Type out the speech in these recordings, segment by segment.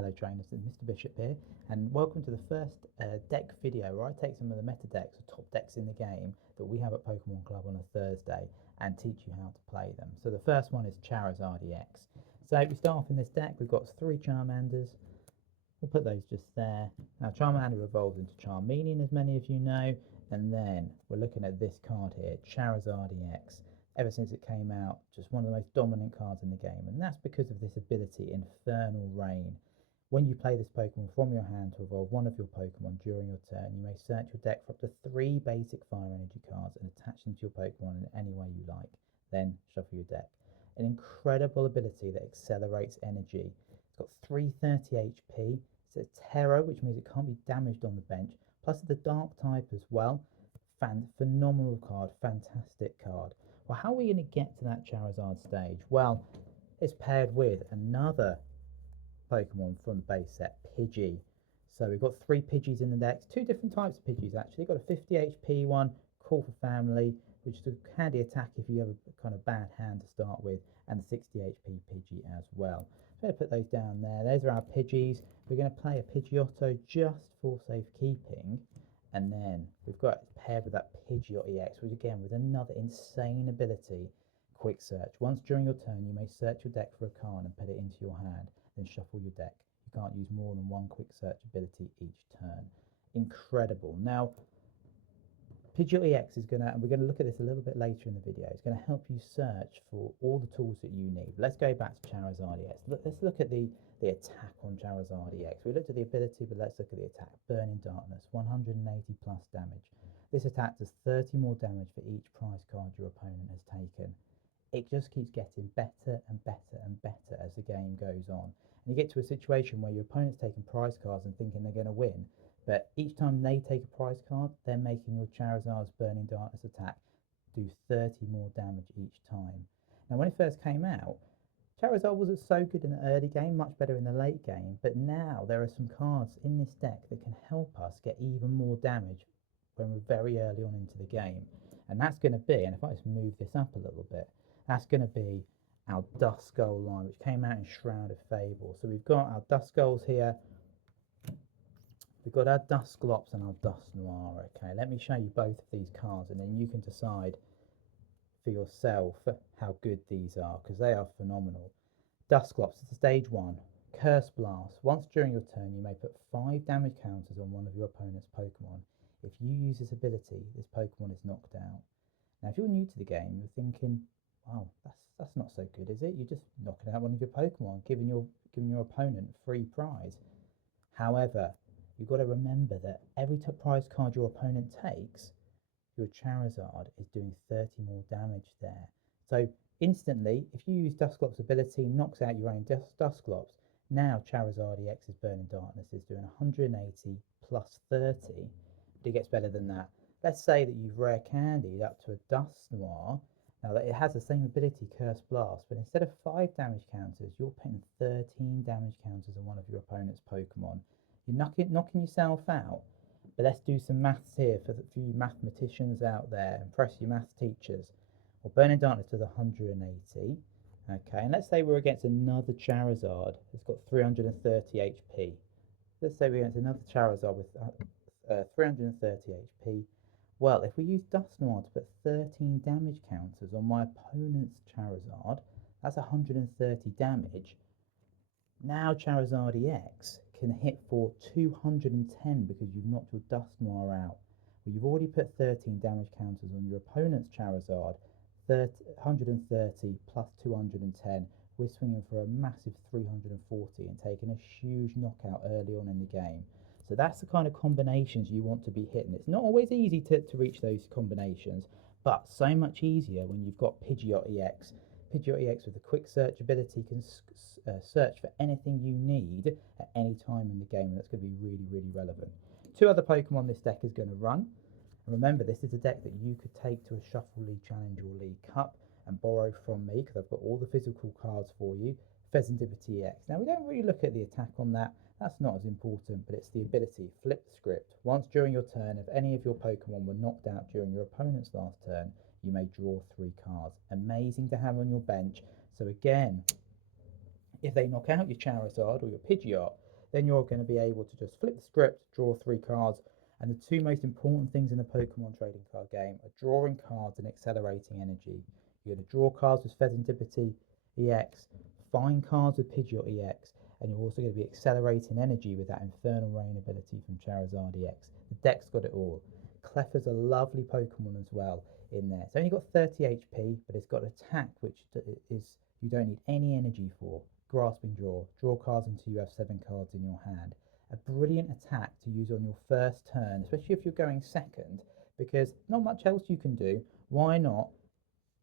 Hello trainers, it's Mr. Bishop here, and welcome to the first deck video where I take some of the meta decks or top decks in the game that we have at Pokemon Club on a Thursday and teach you how to play them. So the first one is Charizard EX. So we start off in this deck, we've got 3 Charmanders. We'll put those just there. Now Charmander evolves into Charmeleon, as many of you know, and then we're looking at this card here, Charizard EX. Ever since it came out, just one of the most dominant cards in the game, and that's because of this ability, Infernal Rain. When you play this Pokemon from your hand to evolve one of your Pokemon during your turn, you may search your deck for up to 3 basic Fire Energy cards and attach them to your Pokemon in any way you like. Then shuffle your deck. An incredible ability that accelerates energy. It's got 330 HP. It's a Terra, which means it can't be damaged on the bench. Plus it's the Dark type as well. Phenomenal card, fantastic card. Well, how are we going to get to that Charizard stage? Well, it's paired with another Pokemon from the base set, Pidgey. So we've got 3 Pidgeys in the decks, 2 different types of Pidgeys actually. Got a 50 HP one, Call for Family, which is a handy attack if you have a kind of bad hand to start with, and the 60 HP Pidgey as well. So I'm going to put those down there. Those are our Pidgeys. We're going to play a Pidgeotto just for safekeeping, and then we've got it paired with that Pidgeot EX, which again with another insane ability, Quick Search. Once during your turn, you may search your deck for a card and put it into your hand. Then shuffle your deck. You can't use more than 1 quick search ability each turn. Incredible. Now, Pidgeot EX is going to, and we're going to look at this a little bit later in the video, it's going to help you search for all the tools that you need. Let's go back to Charizard EX. Let's look at the attack on Charizard EX. We looked at the ability, but let's look at the attack. Burning Darkness, 180 plus damage. This attack does 30 more damage for each prize card your opponent has taken. It just keeps getting better and better and better as the game goes on. And you get to a situation where your opponent's taking prize cards and thinking they're going to win, but each time they take a prize card, they're making your Charizard's Burning Darkness attack do 30 more damage each time. Now, when it first came out, Charizard wasn't so good in the early game, much better in the late game, but now there are some cards in this deck that can help us get even more damage when we're very early on into the game. And that's going to be, and if I just move this up a little bit, that's going to be our Duskull line, which came out in Shroud of Fable. So we've got our Duskulls here. We've got our Dusclops and our Dusknoir. Okay, let me show you both of these cards, and then you can decide for yourself how good these are, because they are phenomenal. Dusclops, it's a stage 1. Curse Blast. Once during your turn, you may put 5 damage counters on one of your opponent's Pokemon. If you use this ability, this Pokemon is knocked out. Now, if you're new to the game, you're thinking, wow, that's not so good, is it? You're just knocking out one of your Pokemon, giving your opponent free prize. However, you've got to remember that every prize card your opponent takes, your Charizard is doing 30 more damage there. So instantly, if you use Dusclops' ability, knocks out your own Dusclops, now Charizard EX's Burning Darkness is doing 180 plus 30, but it gets better than that. Let's say that you've rare candied up to a Dusknoir. Now that it has the same ability, Curse Blast, but instead of 5 damage counters, you're putting 13 damage counters on one of your opponent's Pokemon. You're knocking yourself out, but let's do some maths here for you mathematicians out there. Impress your maths teachers. Well, Burning Darkness does 180. Okay, and let's say we're against another Charizard. It's got 330 HP. Let's say we're against another Charizard with 330 HP. Well, if we use Dusknoir to put 13 damage counters on my opponent's Charizard, that's 130 damage. Now Charizard EX can hit for 210 because you've knocked your Dusknoir out. Well, you've already put 13 damage counters on your opponent's Charizard, 130 plus 210. We're swinging for a massive 340 and taking a huge knockout early on in the game. So that's the kind of combinations you want to be hitting. It's not always easy to reach those combinations, but so much easier when you've got Pidgeot EX. Pidgeot EX with a quick search ability can search for anything you need at any time in the game, and that's going to be really, really relevant. 2 other Pokemon this deck is going to run. And remember, this is a deck that you could take to a Shuffle League Challenge or League Cup and borrow from me, because I've got all the physical cards for you. Pheasantipity EX. Now, we don't really look at the attack on that. That's not as important, but it's the ability. Flip the script. Once during your turn, if any of your Pokemon were knocked out during your opponent's last turn, you may draw 3 cards. Amazing to have on your bench. So again, if they knock out your Charizard or your Pidgeot, then you're going to be able to just flip the script, draw 3 cards, and the 2 most important things in the Pokemon trading card game are drawing cards and accelerating energy. You're going to draw cards with Serendipity EX, find cards with Pidgeot EX, and you're also going to be accelerating energy with that Infernal Rain ability from Charizard EX. The deck's got it all. Clefairy's a lovely Pokemon as well in there. It's only got 30 HP, but it's got attack, which is you don't need any energy for. Grasping Draw. Draw cards until you have 7 cards in your hand. A brilliant attack to use on your first turn, especially if you're going second, because not much else you can do. Why not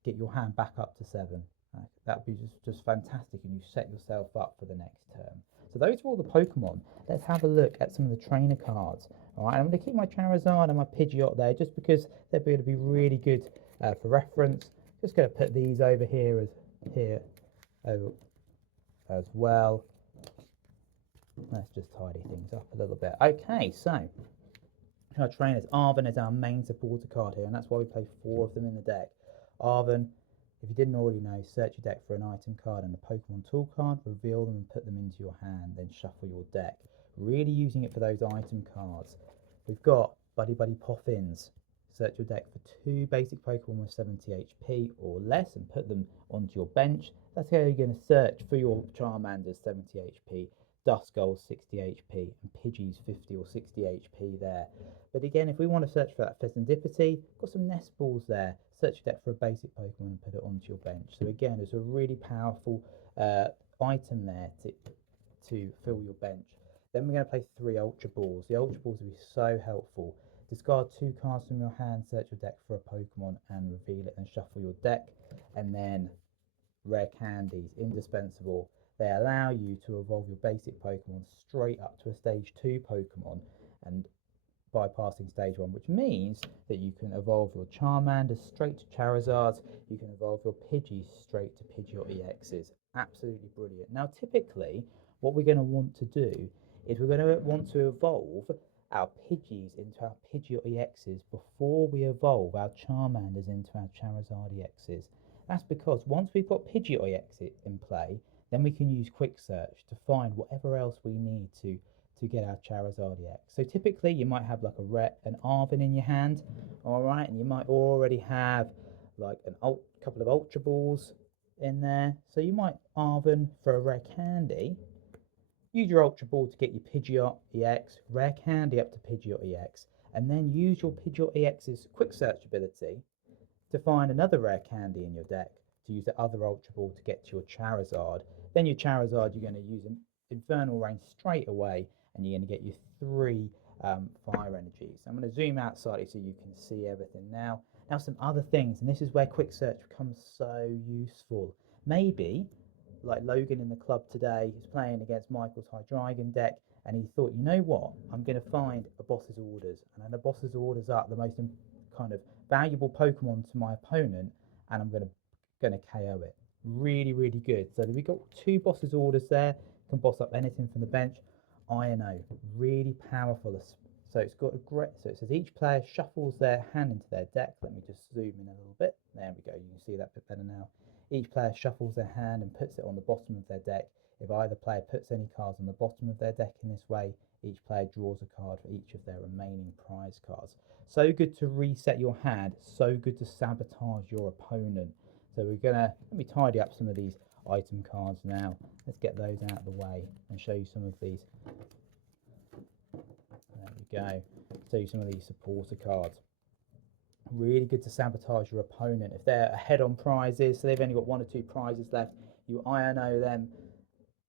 get your hand back up to 7? That would be just fantastic, and you set yourself up for the next turn. So those are all the Pokemon. Let's have a look at some of the trainer cards. All right, I'm going to keep my Charizard and my Pidgeot there just because they're going to be really good for reference. Just going to put these over here as well. Let's just tidy things up a little bit. Okay, so our trainers, Arven is our main supporter card here, and that's why we play 4 of them in the deck. Arven, if you didn't already know, search your deck for an item card and a Pokemon tool card, reveal them and put them into your hand, then shuffle your deck. Really using it for those item cards. We've got Buddy Buddy Poffins. Search your deck for 2 basic Pokemon with 70 HP or less and put them onto your bench. That's how you're going to search for your Charmander's 70 HP, Duskull's 60 HP, and Pidgey's 50 or 60 HP there. But again, if we want to search for that Serendipity, got some nest balls there. Search your deck for a basic Pokemon and put it onto your bench. So again, it's a really powerful item there to fill your bench. Then we're going to play 3 Ultra Balls. The Ultra Balls will be so helpful. Discard 2 cards from your hand, search your deck for a Pokemon and reveal it and shuffle your deck. And then Rare Candies, indispensable. They allow you to evolve your basic Pokemon straight up to a stage 2 Pokemon and bypassing stage 1, which means that you can evolve your Charmander straight to Charizards, you can evolve your Pidgey straight to Pidgeot EXs. Absolutely brilliant. Now typically what we're going to want to do is we're going to want to evolve our Pidgeys into our Pidgeot EXs before we evolve our Charmanders into our Charizard EXs. That's because once we've got Pidgeot EX in play, then we can use Quick Search to find whatever else we need to get our Charizard EX. So typically you might have like an Arven in your hand, all right, and you might already have like couple of Ultra Balls in there. So you might Arven for a Rare Candy. Use your Ultra Ball to get your Pidgeot EX, Rare Candy up to Pidgeot EX, and then use your Pidgeot EX's Quick Search ability to find another Rare Candy in your deck to use the other Ultra Ball to get to your Charizard. Then your Charizard, you're going to use Infernal Rain straight away, and you're going to get your 3 Fire Energies. I'm going to zoom out slightly so you can see everything now. Now some other things, and this is where Quick Search becomes so useful. Maybe like Logan in the club today is playing against Michael's Hydreigon deck, and he thought, you know what, I'm going to find a boss's orders, and then the boss's orders are the most kind of valuable Pokemon to my opponent, and I'm going to KO it. Really, really good. So we've got 2 boss's orders there. Can boss up anything from the bench. INO, really powerful. So it's got a great. So it says each player shuffles their hand into their deck. Let me just zoom in a little bit. There we go. You can see that bit better now. Each player shuffles their hand and puts it on the bottom of their deck. If either player puts any cards on the bottom of their deck in this way, each player draws a card for each of their remaining prize cards. So good to reset your hand, so good to sabotage your opponent. So let me tidy up some of these item cards now. Let's get those out of the way and show you some of these. There we go. Show you some of these supporter cards. Really good to sabotage your opponent. If they're ahead on prizes, so they've only got 1 or 2 prizes left, you INO them,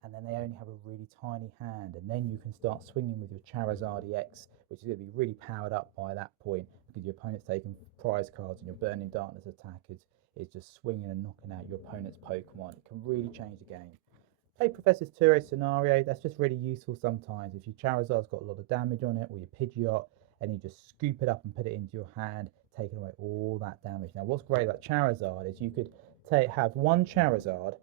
and then they only have a really tiny hand, and then you can start swinging with your Charizard EX, which is going to be really powered up by that point because your opponent's taking prize cards and your Burning Darkness attack is just swinging and knocking out your opponent's Pokemon. It can really change the game. Play Professor Turo's Scenario. That's just really useful sometimes. If your Charizard's got a lot of damage on it, or your Pidgeot, and you just scoop it up and put it into your hand, taking away all that damage. Now, what's great about Charizard is you could have one Charizard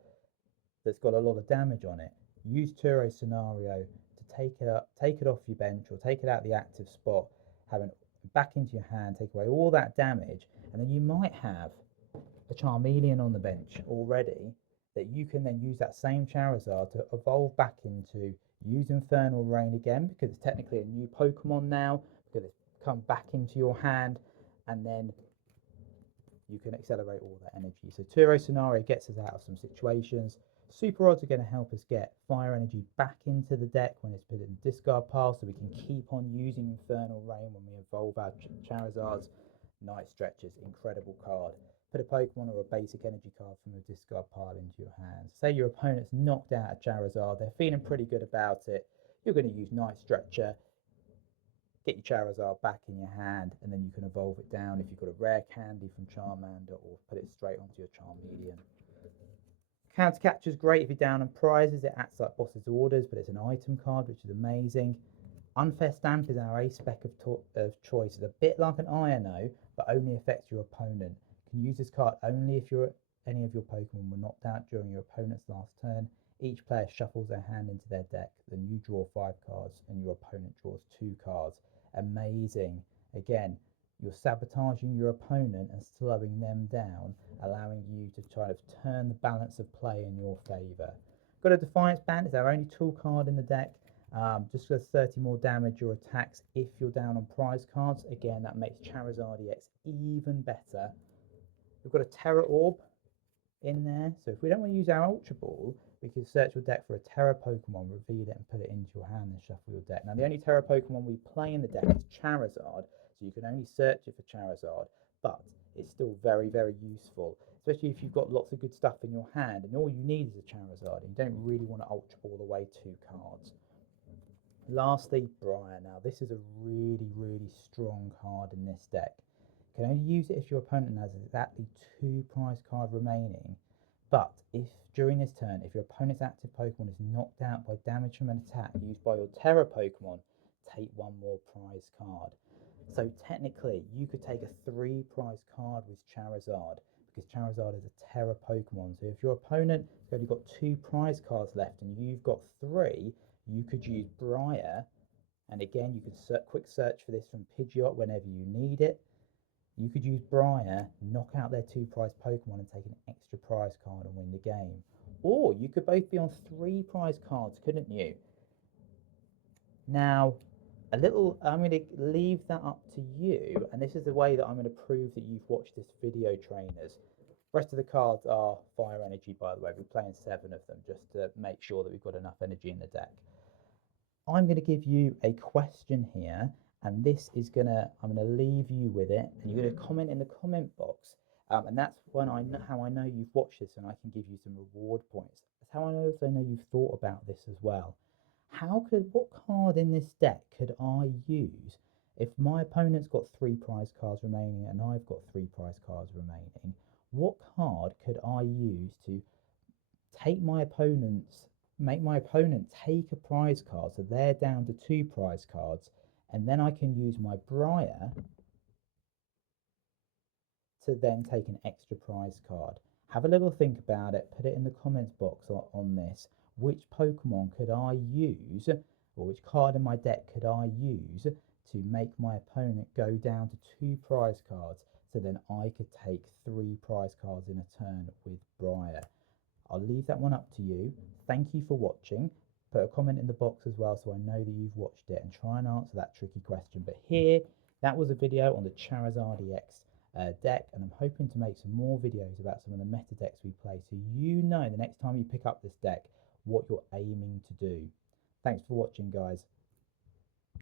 that's got a lot of damage on it. Use Turo's Scenario to take it off your bench, or take it out the active spot, have it back into your hand, take away all that damage, and then you might have a Charmeleon on the bench already that you can then use that same Charizard to evolve back into Use Infernal Rain again because it's technically a new Pokemon now, because it's come back into your hand, and then you can accelerate all that energy. So Turo Scenario gets us out of some situations. Super Odds are going to help us get fire energy back into the deck when it's put in the discard pile, so we can keep on using Infernal Rain when we evolve our Charizards. Night Stretchers, incredible card. Put a Pokemon or a basic energy card from the discard pile into your hands. Say your opponent's knocked out a Charizard, they're feeling pretty good about it. You're going to use Night Stretcher, get your Charizard back in your hand, and then you can evolve it down if you've got a rare candy from Charmander, or put it straight onto your Charmeleon. Counter Capture is great if you're down on prizes. It acts like Boss's Orders, but it's an item card, which is amazing. Unfair Stamp is our ace spec of choice. It's a bit like an INO, but only affects your opponent. You can use this card only if any of your Pokemon were knocked out during your opponent's last turn. Each player shuffles their hand into their deck, then you draw 5 cards and your opponent draws 2 cards. Amazing. Again, you're sabotaging your opponent and slowing them down, allowing you to try to turn the balance of play in your favour. Got a Defiance Band. It's our only tool card in the deck. Just does 30 more damage or attacks if you're down on prize cards. Again, that makes Charizard EX even better. We've got a Terra Orb in there, so if we don't want to use our Ultra Ball, we can search your deck for a Terra Pokemon, reveal it and put it into your hand and shuffle your deck. Now, the only Terra Pokemon we play in the deck is Charizard, so you can only search it for Charizard, but it's still very, very useful, especially if you've got lots of good stuff in your hand and all you need is a Charizard and you don't really want to Ultra Ball away 2 cards. Lastly, Briar. Now, this is a really, really strong card in this deck. You can only use it if your opponent has exactly 2 prize cards remaining. But if during this turn, if your opponent's active Pokemon is knocked out by damage from an attack used by your Terra Pokemon, take 1 more prize card. So technically, you could take a 3 prize card with Charizard, because Charizard is a Terra Pokemon. So if your opponent has only got 2 prize cards left and you've got 3, you could use Briar, and again you could quick search for this from Pidgeot whenever you need it. You could use Briar, knock out their 2 prize Pokemon and take an extra prize card and win the game. Or you could both be on 3 prize cards, couldn't you? Now, I'm going to leave that up to you, and this is the way that I'm going to prove that you've watched this video, trainers. The rest of the cards are fire energy, by the way. We're playing 7 of them just to make sure that we've got enough energy in the deck. I'm going to give you a question here, and this is I'm going to leave you with it, and you're going to comment in the comment box, and that's when how I know you've watched this, and I can give you some reward points. That's how I know if I know you've thought about this as well. What card in this deck could I use if my opponent's got 3 prize cards remaining and I've got 3 prize cards remaining? What card could I use to make my opponent take a prize card, so they're down to 2 prize cards, and then I can use my Briar to then take an extra prize card. Have a little think about it, put it in the comments box on this. Which Pokemon could I use, or which card in my deck could I use to make my opponent go down to 2 prize cards, so then I could take 3 prize cards in a turn with Briar? I'll leave that one up to you. Thank you for watching. Put a comment in the box as well so I know that you've watched it, and try and answer that tricky question. But here, that was a video on the Charizard EX deck, and I'm hoping to make some more videos about some of the meta decks we play, so you know the next time you pick up this deck what you're aiming to do. Thanks for watching, guys.